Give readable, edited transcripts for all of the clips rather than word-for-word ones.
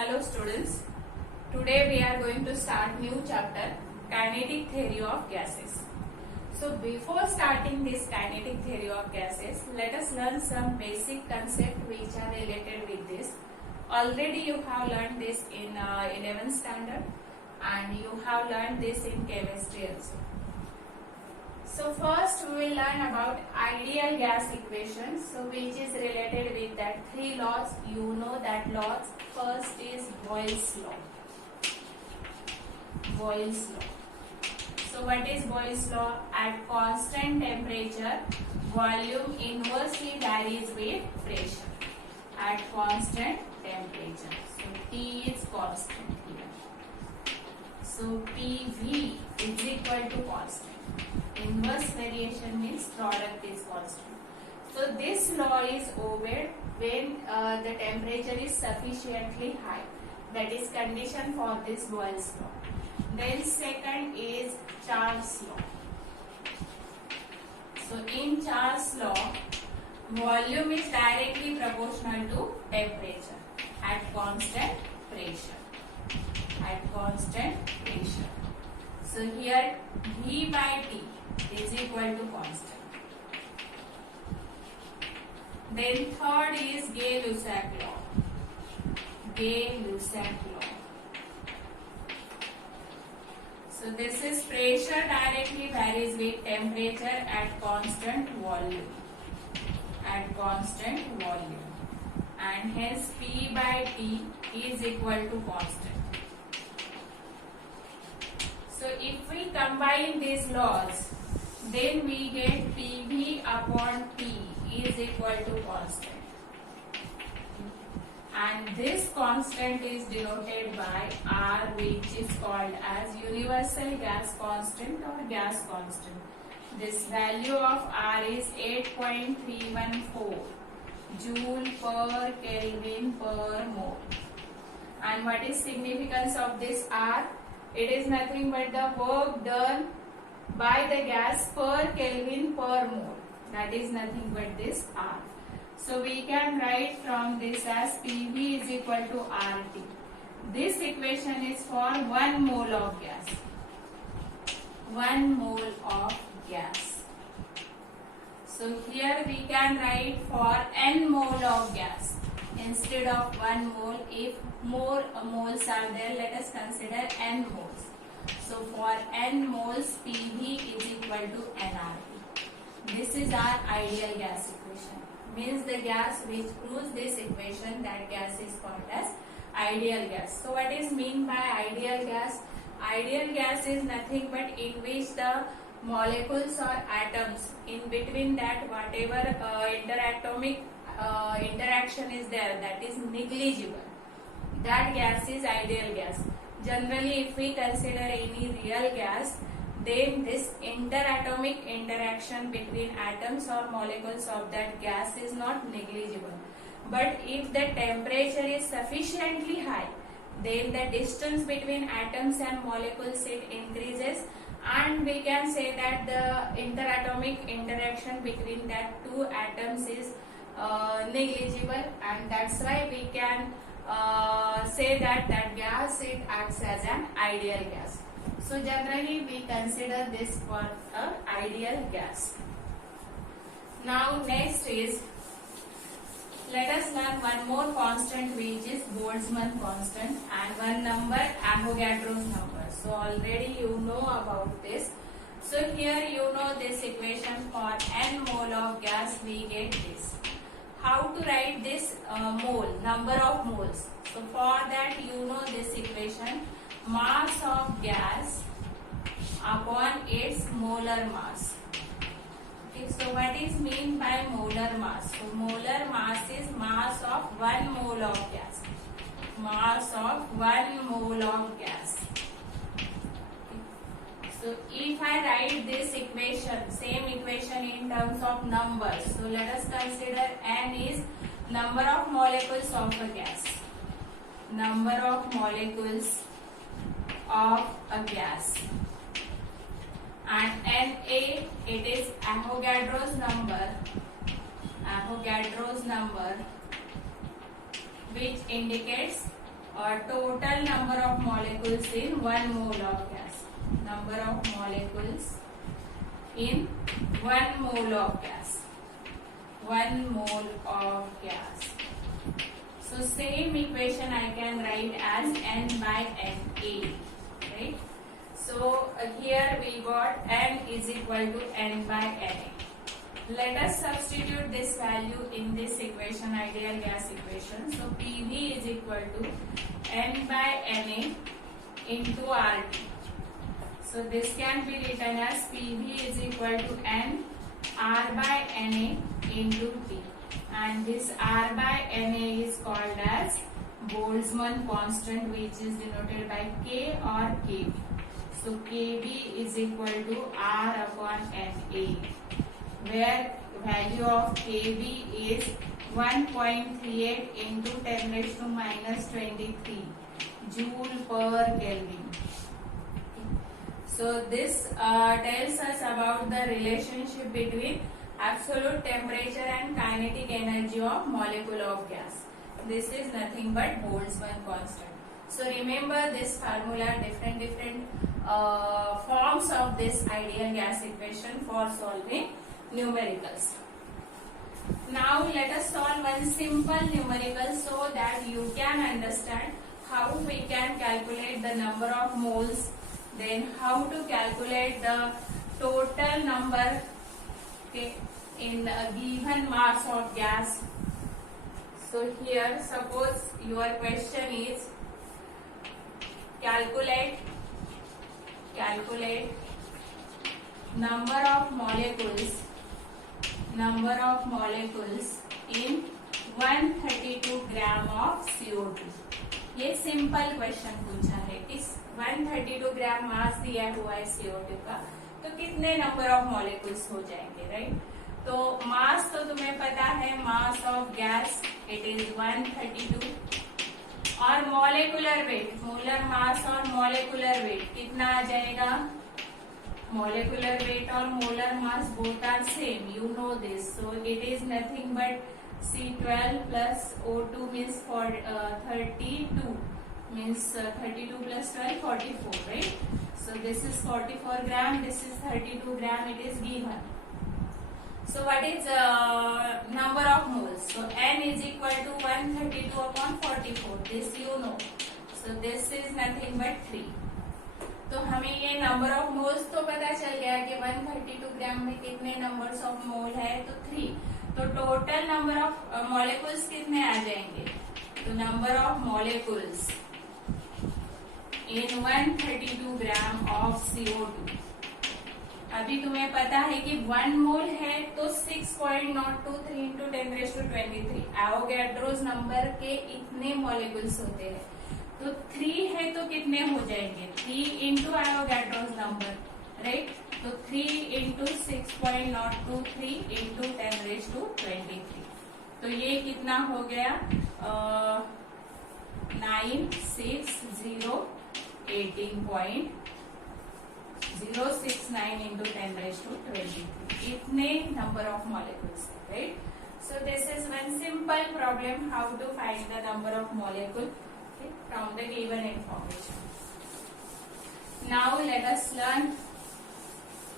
Hello students, today we are going to start new chapter kinetic theory of gases. So before starting this kinetic theory of gases, let us learn some basic concepts which are related with this. Already you have learned this in 11th standard and you have learned this in chemistry also. So first we will learn about ideal gas equation, so which is related with that three laws. You know that laws. First is Boyle's law. Boyle's law. So what is Boyle's law? At constant temperature, volume inversely varies with pressure. At constant temperature. So T is constant here. So PV is equal to constant. Inverse variation means product is constant. So this law is obeyed when the temperature is sufficiently high. That is condition for this Boyle's law. Then second is Charles law. So in Charles law, volume is directly proportional to temperature at constant pressure. At constant pressure. So here V by T is equal to constant. Then third is Gay-Lussac law. Gay-Lussac law. So this is pressure directly varies with temperature at constant volume. At constant volume. And hence P by T is equal to constant. So if we combine these laws, then we get PV upon T is equal to constant. And this constant is denoted by R, which is called as universal gas constant or gas constant. This value of R is 8.314 joule per Kelvin per mole. And what is significance of this R? It is nothing but the work done by the gas per Kelvin per mole. That is nothing but this R. So we can write from this as PV is equal to RT. This equation is for 1 mole of gas. 1 mole of gas. So here we can write for n mole of gas. Instead of 1 mole, if more moles are there, let us consider n moles. So for n moles, PV is equal to nRT. This is our ideal gas equation. Means the gas which proves this equation, that gas is called as ideal gas. So what is mean by ideal gas? Ideal gas is nothing but in which the molecules or atoms, in between that whatever interatomic interaction is there, that is negligible. That gas is ideal gas. Generally, if we consider any real gas, then this interatomic interaction between atoms or molecules of that gas is not negligible. But if the temperature is sufficiently high, then the distance between atoms and molecules it increases, and we can say that the interatomic interaction between that two atoms is negligible, and that's why we can say that gas it acts as an ideal gas. So generally we consider this for an ideal gas. Now next is, let us learn one more constant which is Boltzmann constant, and one number Avogadro's number. So already you know about this. So here you know this equation for n mole of gas we get this. How to write this mole, number of moles? So for that you know this equation, mass of gas upon its molar mass. Okay, so what is mean by molar mass? So molar mass is mass of 1 mole of gas. Mass of 1 mole of gas. So if I write this equation, same equation in terms of numbers, so let us consider n is number of molecules of a gas. Number of molecules of a gas. And Na, it is Avogadro's number. Avogadro's number, which indicates total number of molecules in 1 mole of gas. Number of molecules in 1 mole of gas. 1 mole of gas. So same equation I can write as n by Na, right? So here we got n is equal to n by Na. Let us substitute this value in this equation, ideal gas equation. So PV is equal to n by Na into RT. So this can be written as PV is equal to n R by Na into T. And this R by Na is called as Boltzmann constant, which is denoted by K or Kb. So Kb is equal to R upon Na, where value of Kb is 1.38 into 10 raised to minus 23 joule per Kelvin. So this tells us about the relationship between absolute temperature and kinetic energy of molecule of gas. This is nothing but Boltzmann constant. So remember this formula, different forms of this ideal gas equation for solving numericals. Now let us solve one simple numerical so that you can understand how we can calculate the number of moles, then how to calculate the total number, okay, in a given mass of gas. So here suppose your question is calculate number of molecules in 132 gram of CO2. ये simple question पूछा है. इस 132 ग्राम मास दिया हुआ है CO2 का, तो कितने नंबर ऑफ मॉलिक्यूल्स हो जाएंगे, राइट? तो मास तो तुम्हें पता है, mass of gas it is 132 और मॉलिक्यूलर वेट, मोलर मास और मॉलिक्यूलर वेट कितना आ जाएगा? Molecular weight or molar mass both are same, you know this. So it is nothing but C12 plus O2 means 32, means 32 plus 12 44, right? So this is 44 gram, this is 32 gram, it is given. So what is number of moles? So n is equal to 132 upon 44, this you know. So this is nothing but 3. तो हमें ये number of moles तो पता चल गया कि 132 ग्राम में कितने नंबर्स ऑफ मोल है, तो 3. तो टोटल नंबर ऑफ मॉलिक्यूल्स कितने आ जाएंगे? तो number of molecules in 132 gram of CO2. अभी तुम्हें पता है कि 1 मोल है तो 6.023 into 10 raise to 23 Avogadro's number के इतने मॉलिक्यूल्स होते हैं. तो 3 है तो कितने हो जाएंगे? 3 इंटू एवोगैड्रोस नंबर, राइट? तो 3 इंटू 6.023 इंटू 10 रेज़ टू 23. तो ये कितना हो गया? 96018.069 इंटू 10 रेज़ टू 23. इतने number of molecules, right? So this is one simple problem, how to find the number of molecule from the given information. Now let us learn.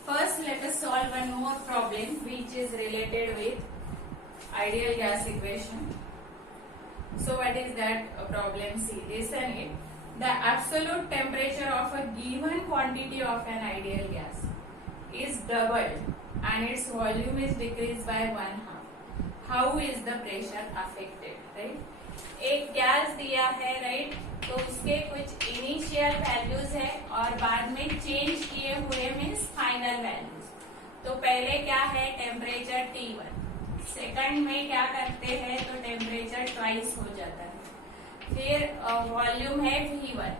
First let us solve one more problem which is related with ideal gas equation. So what is that problem? See, listen it. The absolute temperature of a given quantity of an ideal gas is doubled and its volume is decreased by 1/2. How is the pressure affected, right? एक gas दिया है, right? तो उसके कुछ initial values है और बाद में चेंज किए हुए मीन्स फाइनल वैल्यूज. तो पहले क्या है? Temperature T1. सेकंड में क्या करते हैं? तो टेम्परेचर ट्वाइस हो जाता है. फिर वॉल्यूम है V1.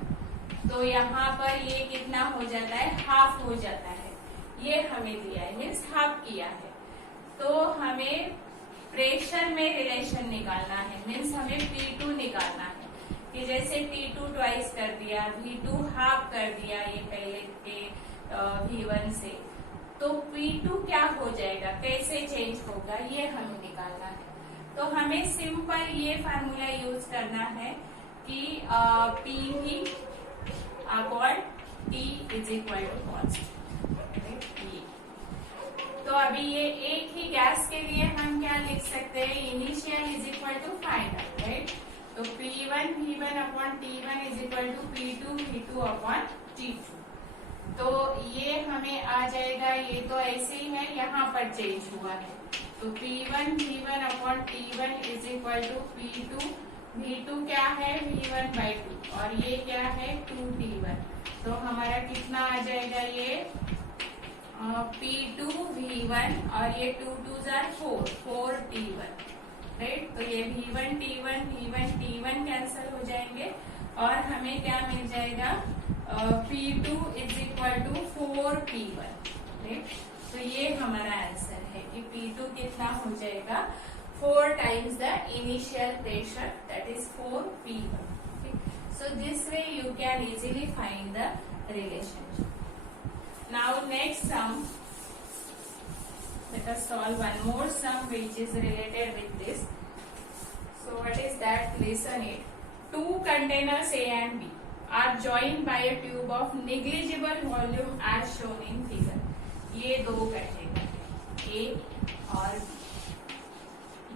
तो यहाँ पर ये कितना हो जाता है? हाफ हो जाता है. ये हमें दिया है, मीन्स हाफ किया है. तो हमें प्रेशर में रिलेशन निकालना है, मीन्स हमें P2 निकालना है कि जैसे T2 ट्वाइस कर दिया, V2 हाफ कर दिया ये पहले के V1 से, तो P2 क्या हो जाएगा, कैसे चेंज होगा, ये हमें निकालना है. तो हमें सिंपल ये फार्मूला यूज करना है कि P V upon T is equal to constant. तो अभी ये एक ही गैस के लिए हम क्या लिख सकते हैं, initial is equal to final, right. तो P1 V1 upon T1 is equal to P2 V2 upon T2। तो ये हमें आ जाएगा, ये तो ऐसे ही है, यहाँ पर चेंज हुआ है। तो P1 V1 upon T1 is equal to P2 V2 क्या है V1/2 और ये क्या है 2T1। तो हमारा कितना आ जाएगा, ये P2 V1 और ये 2 2s are 4T1, राइट। तो ये V1 T1 कैंसिल हो जाएंगे और हमें क्या मिल जाएगा, P2 is equal to 4P1, right. तो ये हमारा आंसर है कि P2 कितना हो जाएगा, 4 times the initial pressure, that is 4P1. Okay? So this way you can easily find the relationship. Now next sum, let us solve one more sum which is related with this. So what is that? Listen it. Two containers A and B are joined by a tube of negligible volume as shown in figure. ये दो container है A और B,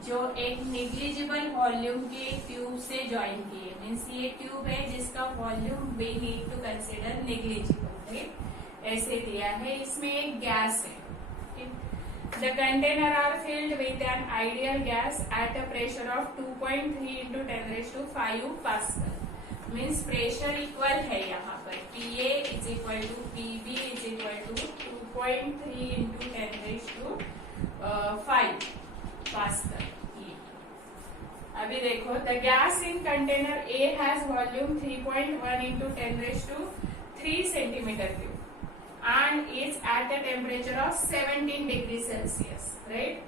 जो एक negligible volume के tube से join किए, means ये ट्यूब है जिसका volume we need to consider negligible, right. ऐसे दिया है, इसमें एक गैस है। The container are filled with an ideal gas at a pressure of 2.3 into 10⁵ pascal. Means pressure equal है यहाँ पर, PA is equal to PB is equal to 2.3 into 10⁵ pascal. अभी देखो, the gas in container A has volume 3.1 into 10⁵ centimetre cube and is at a temperature of 17 degrees Celsius, right?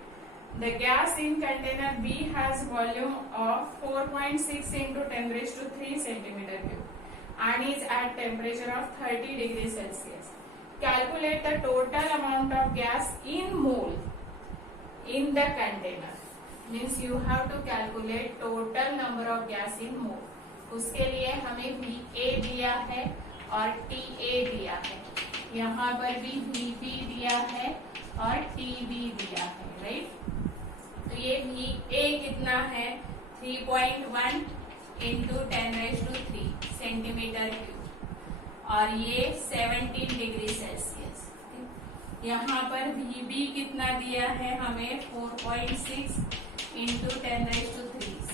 The gas in container B has volume of 4.6 into 10⁵ centimeter cube and is at temperature of 30 degrees Celsius. Calculate the total amount of gas in mole in the container. Means you have to calculate total number of gas in mole. उसके लिए हमें VA दिया है और TA दिया है, यहाँ पर भी VB दिया है और TB दिया है, राइट। तो ये VA कितना है, 3.1 into 10⁵ सेंटीमीटर क्यूब और ये 17 डिग्री सेल्सियस। यहाँ पर VB कितना दिया है हमें, 4.6 into 10⁵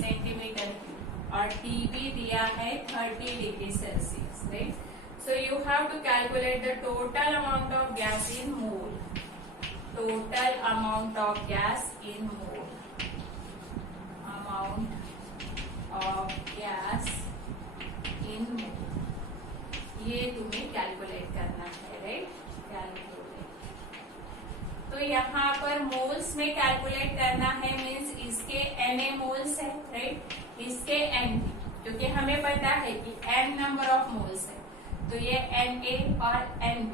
सेंटीमीटर क्यूब और TB दिया है 30 degree Celsius, right. So you have to calculate the total amount of gas in mole. Total amount of gas in mole. Amount of gas in mole. ये तुम्हें calculate करना है, right. Calculate, तो यहाँ पर मोल्स में कैलकुलेट करना है, मीन्स इसके Na मोल्स है, राइट, इसके Nb, क्योंकि हमें पता है कि N नंबर ऑफ मोल्स है, तो ये Na और Nb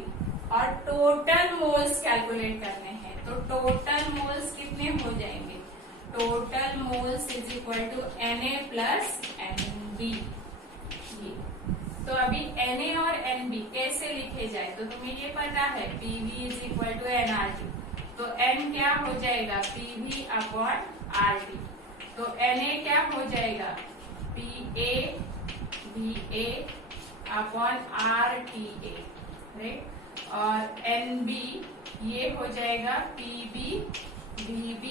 और टोटल मोल्स कैलकुलेट करने हैं। तो टोटल मोल्स कितने हो जाएंगे, total moles is equal to Na plus Nb। तो अभी Na और Nb कैसे लिखे जाए, तो तुम्हें ये पता है Pv is equal to nRT। तो N क्या हो जाएगा, Pv अपॉन RT। तो Na क्या हो जाएगा, Pa Va upon RTA, right. और NB ये हो जाएगा PB VB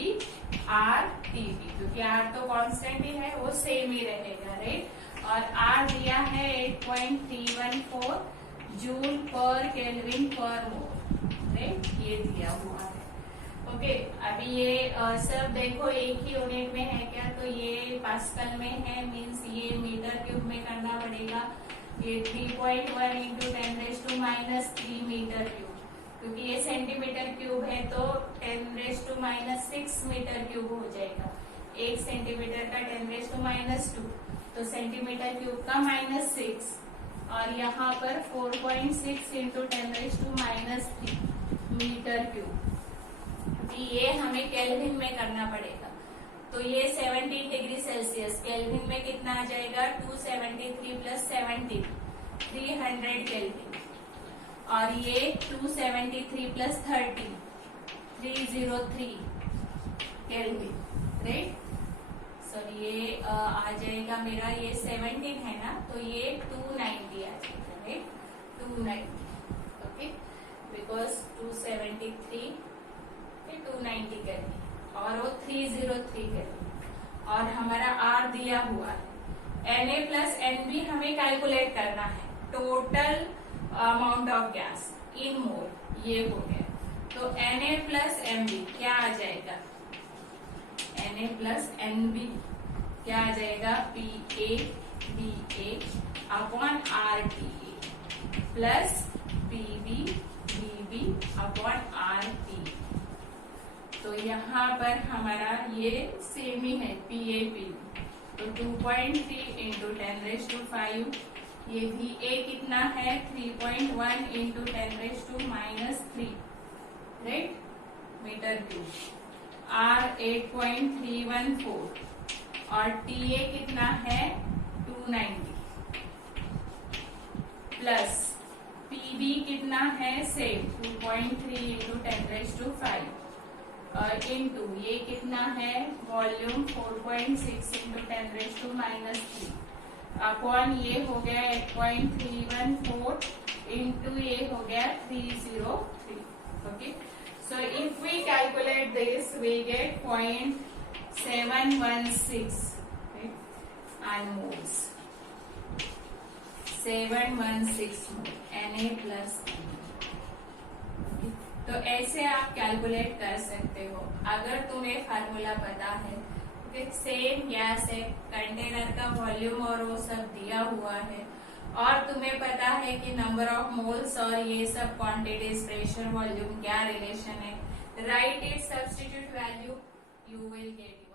RTB, क्योंकि R तो कांस्टेंट ही है, वो सेम ही रहेगा, राइट। और R दिया है 8.314 जूल पर केल्विन पर मोल, राइट, ये दिया हुआ है। ओके, अभी ये सब देखो एक ही यूनिट में है क्या, तो ये पास्कल में है, मीन्स ये मीटर क्यूब में करना पड़ेगा। ये 3.1 into 10⁻³ मीटर क्यूब, क्योंकि ये सेंटीमीटर क्यूब है तो 10⁻⁻6 मीटर क्यूब हो जाएगा। 1 सेंटीमीटर का 10⁻², तो सेंटीमीटर क्यूब का -6 और यहाँ पर 4.6 into 10⁻³ मीटर क्यूब। ये हमें केल्विन में करना पड़ेगा। तो ये 17 डिग्री सेल्सियस, केल्विन में कितना आ जाएगा 273 प्लस 17 300 केल्विन, और ये 273 प्लस 30 303 केल्विन, राइट। सो ये आ जाएगा मेरा, ये 17 है ना, तो ये 290 आ जाएगा, राइट 290, ओके, बिकॉज 273 290 केल्विन और वो 303 केल्विन, और हमारा R दिया हुआ है। Na प्लस Nb हमें कैलकुलेट करना है, total amount of gas in mole, ये हो गया। तो Na प्लस Mb क्या आ जाएगा, Na प्लस Nb क्या आ जाएगा, PaBa upon RTA plus PbBb upon RT। तो यहाँ पर हमारा ये सेम ही है, PaPb, तो 2.3 इंटू 10⁵, ये Va कितना है 3.1 into 10⁻³ right metre cube, R 8.314 और TA कितना है 290 प्लस PB कितना है सेम 2.3 इंटू 10⁵ इंटू ये कितना है वॉल्यूम 4.6 इंटू 10⁻³ अपॉन ये हो गया 8.314 इंटू ये हो गया 303, okay. So if we calculate this, we get 0.716, right? And moles. 716 mole Na plus N. तो ऐसे आप कैलकुलेट कर सकते हो अगर तुम्हें फार्मूला पता है। सेम गैस है, कंटेनर का वॉल्यूम और वो सब दिया हुआ है, और तुम्हें पता है कि नंबर ऑफ मोल्स और ये सब क्वांटिटीज, प्रेशर, वॉल्यूम क्या रिलेशन है, right it, substitute value, you will get it.